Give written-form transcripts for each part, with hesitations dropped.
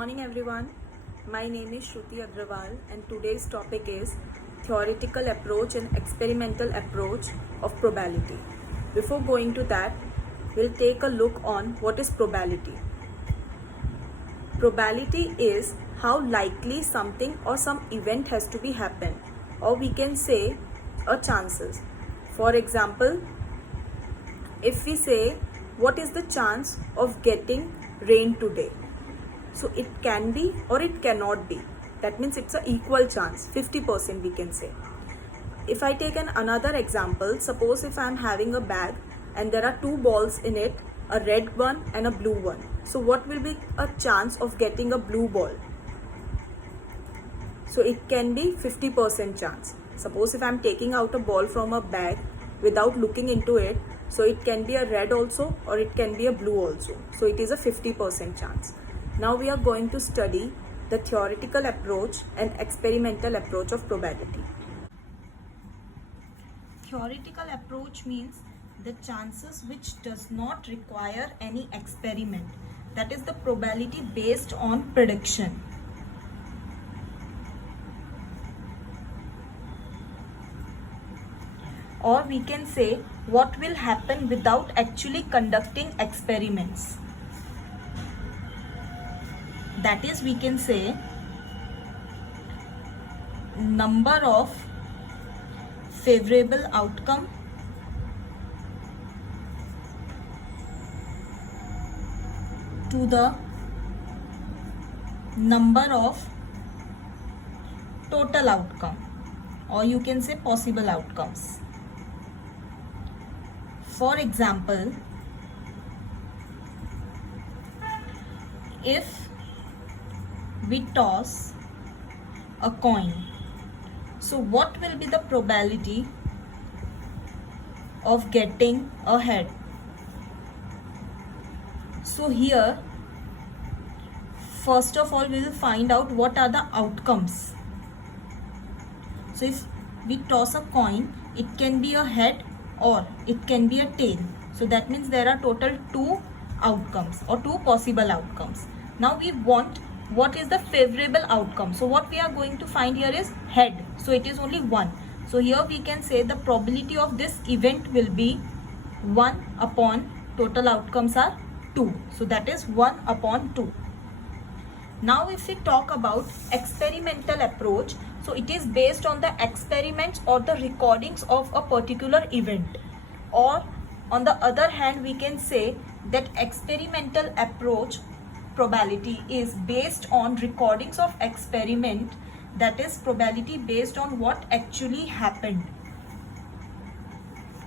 morning everyone. My name is Shruti Agrawal and today's topic is theoretical approach and experimental approach of probability. Before going to that, we'll take a look on what is probability. Probability is how likely something or some event has to be happen, or we can say a chances. For example, if we say what is the chance of getting rain today, so it can be or it cannot be. That means it's an equal chance, 50% we can say. If I take another example, suppose if I am having a bag and there are two balls in it, a red one and a blue one. So what will be a chance of getting a blue ball? So it can be 50% chance. Suppose if I am taking out a ball from a bag without looking into it, so it can be a red also or it can be a blue also. So it is a 50% chance. Now we are going to study the theoretical approach and experimental approach of probability. Theoretical approach means the chances which does not require any experiment. That is the probability based on prediction. Or we can say what will happen without actually conducting experiments. That is, we can say number of favorable outcome to the number of total outcome, or you can say possible outcomes. For example, if we toss a coin, so what will be the probability of getting a head? So here, first of all, we will find out what are the outcomes. So if we toss a coin, it can be a head or it can be a tail. So that means there are total two outcomes or two possible outcomes. Now we want what is the favorable outcome. So what we are going to find here is head. So it is only one. So here we can say the probability of this event will be 1 upon total outcomes are 2. So that is 1 upon 2. Now if we talk about experimental approach, so it is based on the experiments or the recordings of a particular event. Or on the other hand, we can say that experimental approach probability is based on recordings of experiment, that is probability based on what actually happened.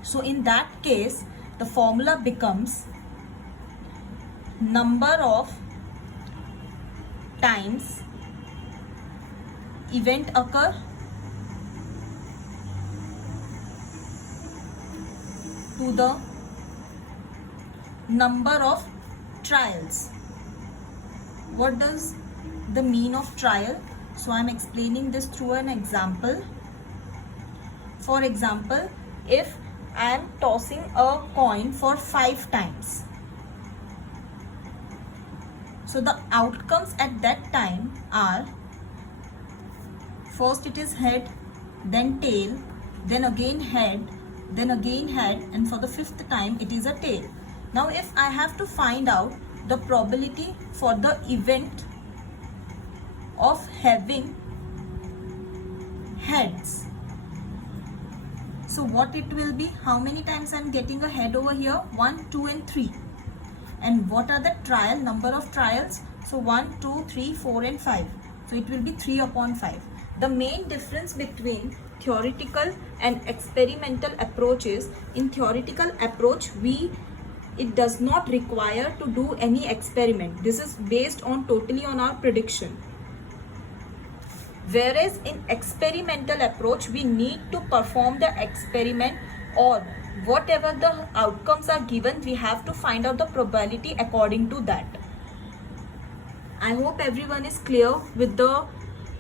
So in that case, the formula becomes number of times event occur to the number of trials. What does the mean of trial? So I am explaining this through an example. For example, if I am tossing a coin for 5 times, so the outcomes at that time are, first it is head, then tail, then again head, and for the 5th time it is a tail. Now if I have to find out the probability for the event of having heads, so what it will be, how many times I am getting a head over here? 1, 2 and 3. And what are the trial number of trials? So 1, 2, 3, 4 and 5. So it will be 3 upon 5. The main difference between theoretical and experimental approach is, in theoretical approach it does not require to do any experiment. This is based on totally on our prediction. Whereas in experimental approach, we need to perform the experiment, or whatever the outcomes are given, we have to find out the probability according to that. I hope everyone is clear with the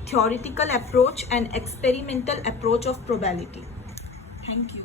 theoretical approach and experimental approach of probability. Thank you.